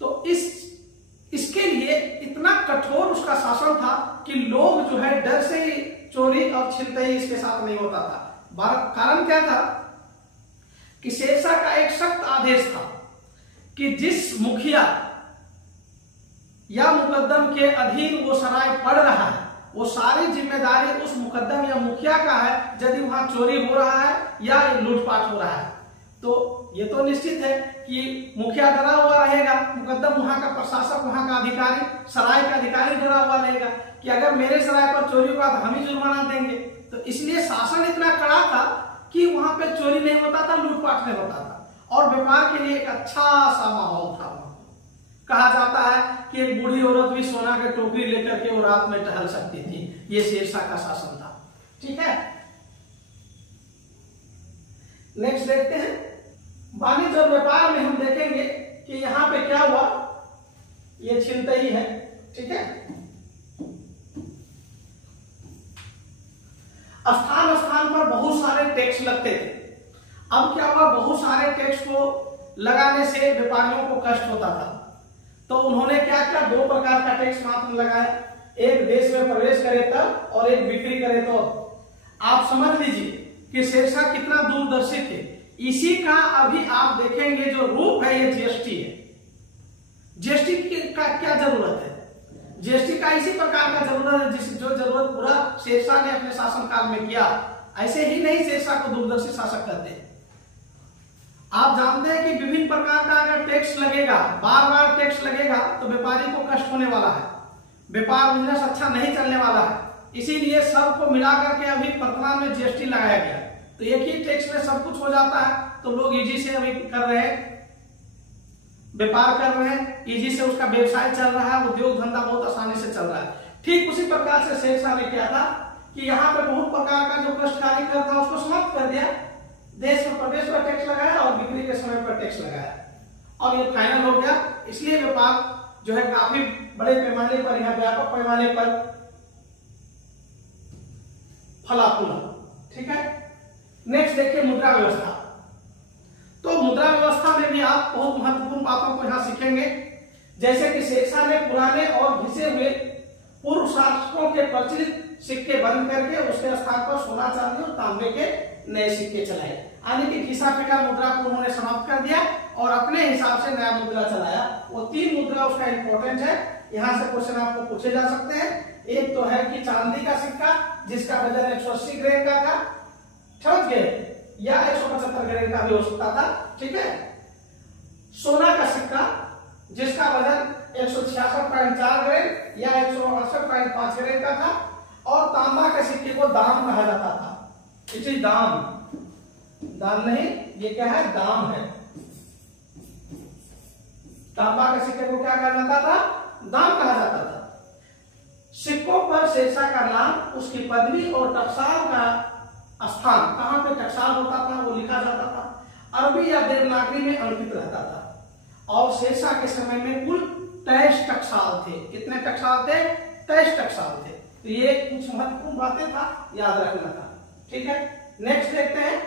तो इसके लिए इतना कठोर उसका शासन था कि लोग जो है डर से ही चोरी और छिनतई इसके साथ नहीं होता था। कारण क्या था कि शेरशाह का एक सख्त आदेश था कि जिस मुखिया या मुकद्दम के अधीन वो सराय पड़ रहा है, वो सारी जिम्मेदारी उस मुकद्दम या मुखिया का है यदि वहां चोरी हो रहा है या लूटपाट हो रहा है। तो ये तो निश्चित है कि मुखिया डरा हुआ रहेगा, मुकद्दम वहां का प्रशासक, वहां का अधिकारी, सराय का अधिकारी डरा हुआ रहेगा कि अगर मेरे सराय पर चोरी हुआ तो हम ही जुर्माना देंगे। तो इसलिए शासन इतना कड़ा था कि वहां पे चोरी नहीं होता था, लूटपाट नहीं होता था और व्यापार के लिए एक अच्छा सा माहौल था। कहा जाता है कि एक बूढ़ी औरत भी सोना के टोकरी लेकर के वो रात में टहल सकती थी। ये शेरशाह का शासन था। ठीक है, नेक्स्ट देखते हैं वाणिज्य और व्यापार में हम देखेंगे कि यहां पे क्या हुआ। ये छिनतई है। ठीक है, स्थान स्थान पर बहुत सारे टैक्स लगते थे। अब क्या हुआ, बहुत सारे टैक्स को लगाने से व्यापारियों को कष्ट होता था, तो उन्होंने क्या किया, दो प्रकार का टैक्स मात्र लगाया, एक देश में प्रवेश करे तब और एक बिक्री करे तो। आप समझ लीजिए कि शेरशाह कितना दूरदर्शी थे। इसी का अभी आप देखेंगे जो रूप है ये जीएसटी है। जीएसटी का क्या जरूरत है, जीएसटी का इसी प्रकार का जरूरत है जो जरूरत पूरा शेरशाह ने अपने शासनकाल में किया। ऐसे ही नहीं शेरशाह को दूरदर्शी शासक कहते हैं। आप जानते हैं कि विभिन्न प्रकार का अगर टैक्स लगेगा, बार बार टैक्स लगेगा तो व्यापारी को कष्ट होने वाला है, व्यापार बिजनेस अच्छा नहीं चलने वाला है। इसीलिए सबको मिलाकर के अभी वर्तमान में जीएसटी लगाया गया। तो एक ही टैक्स में सब कुछ हो जाता है, तो लोग इजी से अभी कर रहे हैं, व्यापार कर रहे हैं, इजी से उसका व्यवसाय चल रहा है, उद्योग धंधा बहुत आसानी से चल रहा है। ठीक उसी प्रकार से शेरशाह ने किया था कि यहाँ पे बहुत प्रकार का जो कष्टकारी कर था उसको समाप्त कर दिया। देश में प्रदेश पर टैक्स लगाया और बिक्री के समय पर टैक्स लगाया और ये फाइनल हो गया। इसलिए व्यापार जो है काफी बड़े पैमाने पर, यहाँ व्यापक पैमाने पर फला फूला। ठीक है, नेक्स्ट देखिए मुद्रा व्यवस्था। तो मुद्रा व्यवस्था में भी आप बहुत महत्वपूर्ण बातों को यहाँ सीखेंगे, जैसे कि शेरशाह ने पुराने और घिसे हुए पूर्व शासकों के प्रचलित सिक्के बंद करके उसके स्थान पर सोना चांदी और तांबे के नए सिक्के चलाए, यानी कि घिसा पिटा मुद्रा को उन्होंने समाप्त कर दिया और अपने हिसाब से नया मुद्रा चलाया। वो 3 मुद्रा उसका इंपॉर्टेंट है, यहाँ से क्वेश्चन आपको पूछे जा सकते हैं। एक तो है कि चांदी का सिक्का जिसका वजन 180 ग्राम का था, समझ गए, या 175 ग्राम का भी हो सकता था। ठीक है, सोना का सिक्का जिसका वजन 166.4 ग्राम या 168.5 ग्राम का था, और तांबा के सिक्के को दाम कहा जाता था। इट इज दाम, दाम नहीं, ये क्या है, दाम है। तांबा के सिक्के को क्या कहा जाता था, दाम कहा जाता था। सिक्कों पर शेरशाह का नाम, उसकी पदवी और टकसाल का स्थान, कहां पे टकसाल होता था वो लिखा जाता था। अरबी या देवनागरी में अंकित रहता था। और शेरशाह के समय में कुल 23 टकसाल थे। कितने टकसाल थे, 23 टकसाल थे। तो ये कुछ महत्वपूर्ण बातें था, याद रखना था। ठीक है, नेक्स्ट देखते हैं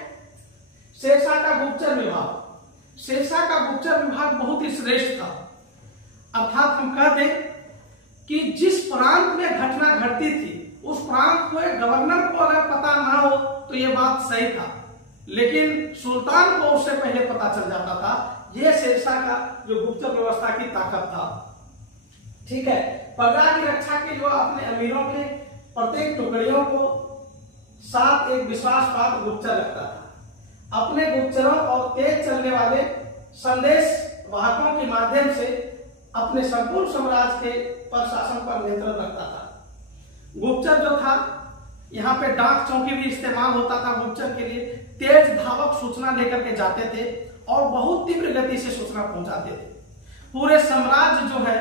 शेरशाह का गुप्तचर विभाग। शेरशाह का गुप्तचर विभाग बहुत ही श्रेष्ठ था। अर्थात हम कहते कि जिस प्रांत में घटना घटती थी उस प्रांत को गवर्नर को अगर पता ना हो तो ये बात सही था, लेकिन सुल्तान को उससे पहले पता चल जाता था। यह शेरशाह का जो गुप्तचर व्यवस्था की ताकत था। ठीक है, प्रजा की रक्षा के जो अपने अमीरों के प्रत्येक टुकड़ियों को साथ एक विश्वास पात्र गुप्तचर रखता था। अपने गुप्तचरों और तेज चलने वाले संदेश वाहकों के माध्यम से अपने संपूर्ण साम्राज्य के प्रशासन पर नियंत्रण रखता था। गुप्तचर जो था, यहाँ पे डाक चौकी भी इस्तेमाल होता था गुप्तचर के लिए। तेज धावक सूचना लेकर के जाते थे और बहुत तीव्र गति से सूचना पहुंचाते थे। पूरे साम्राज्य जो है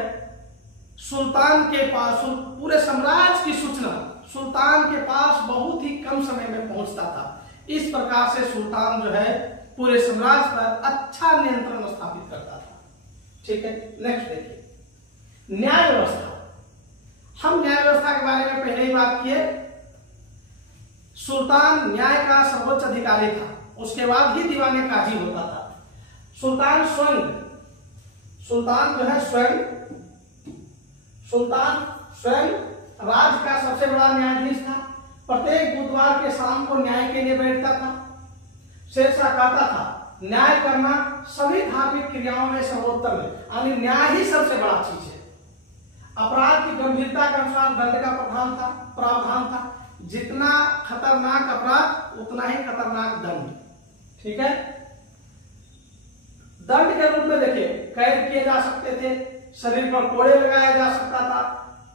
सुल्तान के पास, पूरे साम्राज्य की सूचना सुल्तान के पास बहुत ही कम समय में पहुंचता था। इस प्रकार से सुल्तान जो है पूरे साम्राज्य पर अच्छा नियंत्रण स्थापित करता था। ठीक है, नेक्स्ट देखिए न्याय व्यवस्था। हम न्याय व्यवस्था के बारे में पहले ही बात किए। सुल्तान न्याय का सर्वोच्च अधिकारी था, उसके बाद ही दीवाने काजी होता था। सुल्तान सुल्तान जो है सुल्तान स्वयं राज्य का सबसे बड़ा न्यायाधीश था। प्रत्येक बुधवार के शाम को न्याय के लिए बैठता था। शेरशाह कहता था न्याय करना सभी धार्मिक क्रियाओं में सर्वोत्तम है, यानी न्याय ही सबसे बड़ा चीज है। अपराध की गंभीरता के अनुसार दंड का प्रावधान था। जितना खतरनाक अपराध उतना ही खतरनाक दंड। ठीक है, दंड के रूप में देखिए कैद किए जा सकते थे, शरीर पर कोड़े लगाया जा सकता था,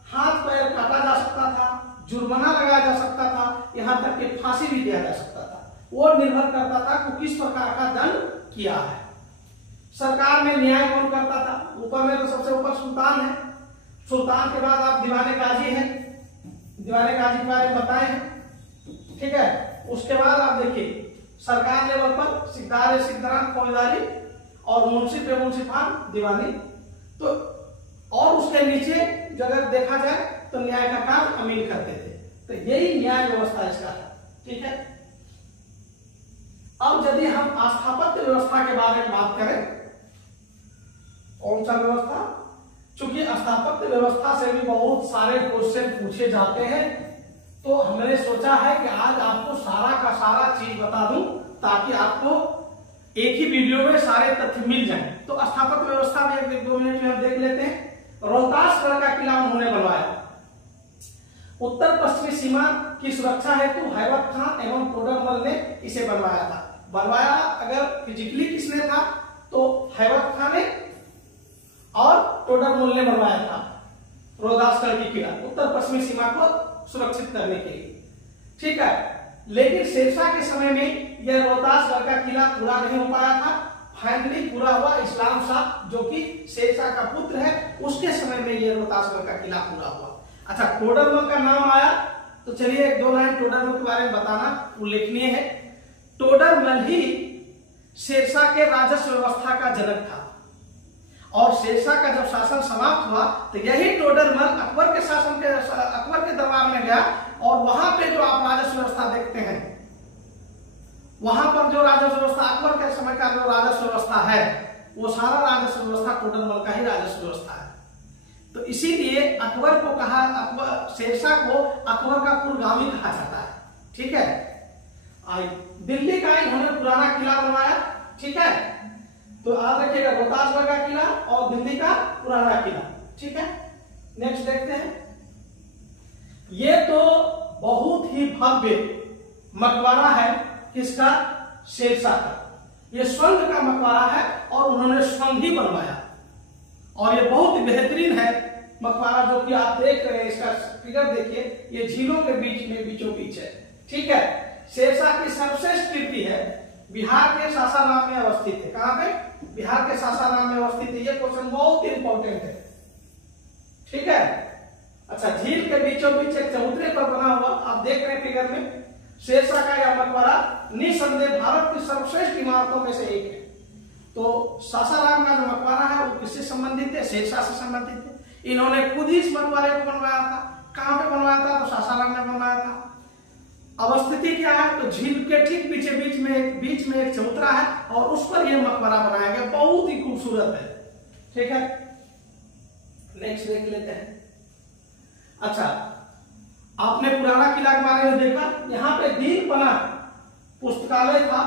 हाथ पैर काटा जा सकता था, जुर्माना लगाया जा सकता था, यहां तक कि फांसी भी दिया जा सकता था। वो निर्भर करता था कि किस प्रकार का दंड किया है। सरकार में न्याय कौन करता था? ऊपर में तो सबसे ऊपर सुल्तान है। सुल्तान के बाद आप दीवाने काजी हैं, दीवाने काजी के बारे में बताए हैं। ठीक है, उसके बाद आप देखिए सरकार लेवल पर सिकदार सिकदारान फौजदारी और मुंशी पे मुंशीफान दीवानी। तो और उसके नीचे जो अगर देखा जाए तो न्याय का काम अमीर करते थे। तो यही न्याय व्यवस्था इसका है। ठीक है, अब यदि हम स्थापत्य व्यवस्था के बारे में बात करें, कौन सा व्यवस्था? चूंकि स्थापत्य व्यवस्था से भी बहुत सारे क्वेश्चन पूछे जाते हैं, तो हमने सोचा है कि आज आपको सारा का सारा चीज बता दूं ताकि आपको एक ही वीडियो में सारे तथ्य मिल जाएं। तो स्थापत्य व्यवस्था में 1-2 मिनट में हम देख लेते हैं। रोहतासगढ़ का किला उन्होंने बनवाया। उत्तर पश्चिमी सीमा की सुरक्षा हेतु हैबत खान एवं टोडरमल ने इसे बनवाया था। बनवाया अगर फिजिकली किसने था तो हैबत खान ने और टोडरमल ने बनवाया था रोहतासगढ़ की किला उत्तर पश्चिमी सीमा को सुरक्षित करने के लिए। ठीक है, लेकिन शेरशाह के समय में यह रोहतासगढ़ का किला पूरा नहीं हो पाया था। फाइनली पूरा हुआ इस्लाम शाह जो कि शेरशाह का पुत्र है, उसके समय में यह रोहतासगढ़ का किला पूरा हुआ। अच्छा, टोडरमल का नाम आया तो चलिए 1-2 लाइन टोडरमल के बारे में बताना उल्लेखनीय है। टोडरमल ही शेरशाह के राजस्व व्यवस्था का जनक था और शेरशाह का जब शासन समाप्त हुआ तो यही टोडरमल अकबर के दरबार में गया और वहां पे जो आप राजस्व व्यवस्था देखते हैं, वहां पर जो राजस्व व्यवस्था अकबर के समय का जो राजस्व व्यवस्था है वो सारा राजस्व व्यवस्था टोडरमल का ही राजस्व व्यवस्था है। तो इसीलिए अकबर को कहा, शेरशाह को अकबर का पूर्वगामी कहा जाता है। ठीक है, दिल्ली का इन्होंने पुराना किला बनवाया। ठीक है, तो याद रखिएगा रोहतासगढ़ का किला और दिल्ली का पुराना किला। ठीक है, नेक्स्ट देखते हैं। ये तो बहुत ही भव्य मकबरा है किसका? शेरशाह का। ये स्वर्ण का मकबरा है और उन्होंने स्वर्ण ही बनवाया और ये बहुत बेहतरीन है मकबरा जो कि आप देख रहे हैं। इसका फिगर देखिए, ये झीलों के बीच में बीचों बीच है। ठीक है, शेरशाह की सर्वश्रेष्ठ कीर्ति है, बिहार के सासाराम में अवस्थित है। कहां पे? बिहार के सासाराम में अवस्थित है। ये क्वेश्चन बहुत इंपॉर्टेंट है। ठीक है, अच्छा, झील के बीचों बीच एक चबूतरे पर बना हुआ आप देख रहे हैं फिगर में। शेरशाह का यह मकबरा निसंदेह भारत की सर्वश्रेष्ठ इमारतों में से एक है। तो सासाराम का जो मकबरा है वो किससे संबंधित है? शेरशाह से संबंधित है। इन्होंने खुद ही इस मकबरे को बनवाया था। कहां पे बनवाया था? तो सासाराम में बनवाया था। अवस्थिति क्या है? तो झील के ठीक बीच में एक चबूतरा है और उस पर यह मकबरा बनाया गया, बहुत ही खूबसूरत है। ठीक है, नेक्स्ट देख लेते हैं। अच्छा, आपने पुराना किला के बारे में देखा, यहाँ पे दीनपना पुस्तकालय था।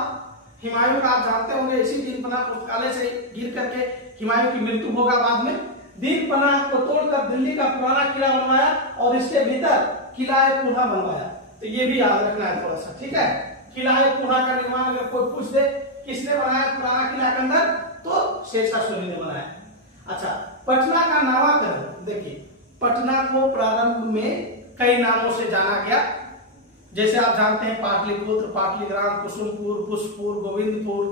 हुमायूं का आप जानते होंगे, इसी दीनपना पुस्तकालय से गिर करके हुमायूं की मृत्यु होगा बाद में। दीनपना को तोड़कर दिल्ली का पुराना किला बनवाया और इसके भीतर किला कुहा बनवाया। तो ये भी याद रखना है थोड़ा सा। ठीक है, किला कुहा का निर्माण अगर कोई पूछ दे किसने बनाया पुराना किला के अंदर, तो शेरशाह सूरी ने बनाया। अच्छा, पटना का नामाकरण देखिए, पटना को प्रारंभ में कई नामों से जाना गया, जैसे आप जानते हैं पाटलिपुत्र, पाटलिग्राम, कुसुमपुर, पुष्पपुर, गोविंदपुर,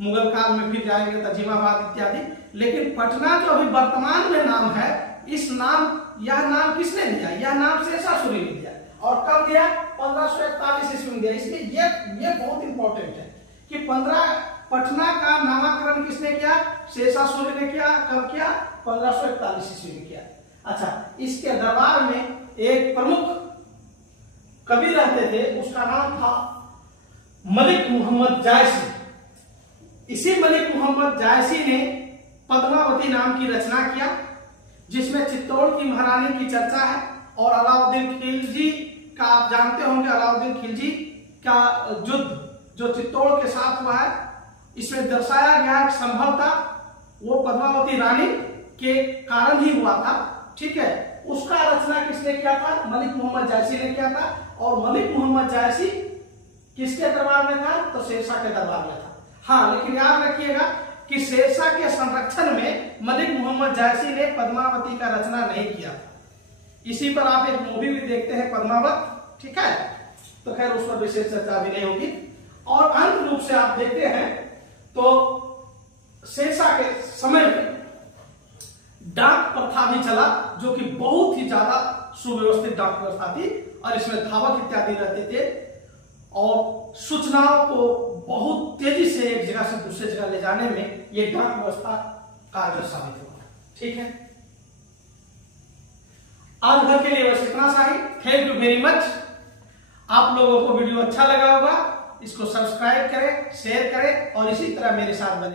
मुगल काल में फिर जाएंगे तजिमाबाद इत्यादि। लेकिन पटना जो अभी वर्तमान में नाम है, यह नाम किसने दिया? यह नाम शेरशाह सूरी ने दिया। और कब दिया? 1541 ईस्वी में दिया। इसलिए ये बहुत इंपॉर्टेंट है कि पटना का नामकरण किसने किया? शेरशाह सूरी ने किया। कब किया? 1541 ईस्वी में किया। अच्छा, इसके दरबार में एक प्रमुख कवि रहते थे, उसका नाम था मलिक मोहम्मद जायसी। इसी मलिक मोहम्मद जायसी ने पद्मावती नाम की रचना किया, जिसमें चित्तौड़ की महारानी की चर्चा है। और अलाउद्दीन खिलजी का आप जानते होंगे, अलाउद्दीन खिलजी का युद्ध जो चित्तौड़ के साथ हुआ है, इसमें दर्शाया गया है संभवतः वो पद्मावती रानी के कारण ही हुआ था। ठीक है, उसका रचना किसने किया था? मलिक मोहम्मद जायसी ने किया था। और मलिक मोहम्मद जायसी किसके दरबार में था? तो शेरशाह के दरबार में था। हाँ, लेकिन याद रखिएगा कि शेरशाह के संरक्षण में मलिक मोहम्मद जायसी ने पद्मावती का रचना नहीं किया था। इसी पर आप एक मूवी भी देखते हैं पद्मावत, ठीक है, तो खैर उस पर विशेष चर्चा भी नहीं होगी। और अंत रूप से आप देखते हैं तो शेरशाह के समय में डाक प्रथा भी चला, जो कि बहुत ही ज्यादा सुव्यवस्थित डाक व्यवस्था थी और इसमें धावक इत्यादि रहते थे और सूचनाओं को बहुत तेजी से एक जगह से दूसरे जगह ले जाने में ये डाक व्यवस्था कारगर साबित हुआ। ठीक है, आज भर के लिए बस इतना सा ही। Thank you very much. आप लोगों को वीडियो अच्छा लगा होगा, इसको सब्सक्राइब करें, शेयर करें और इसी तरह मेरे साथ बने।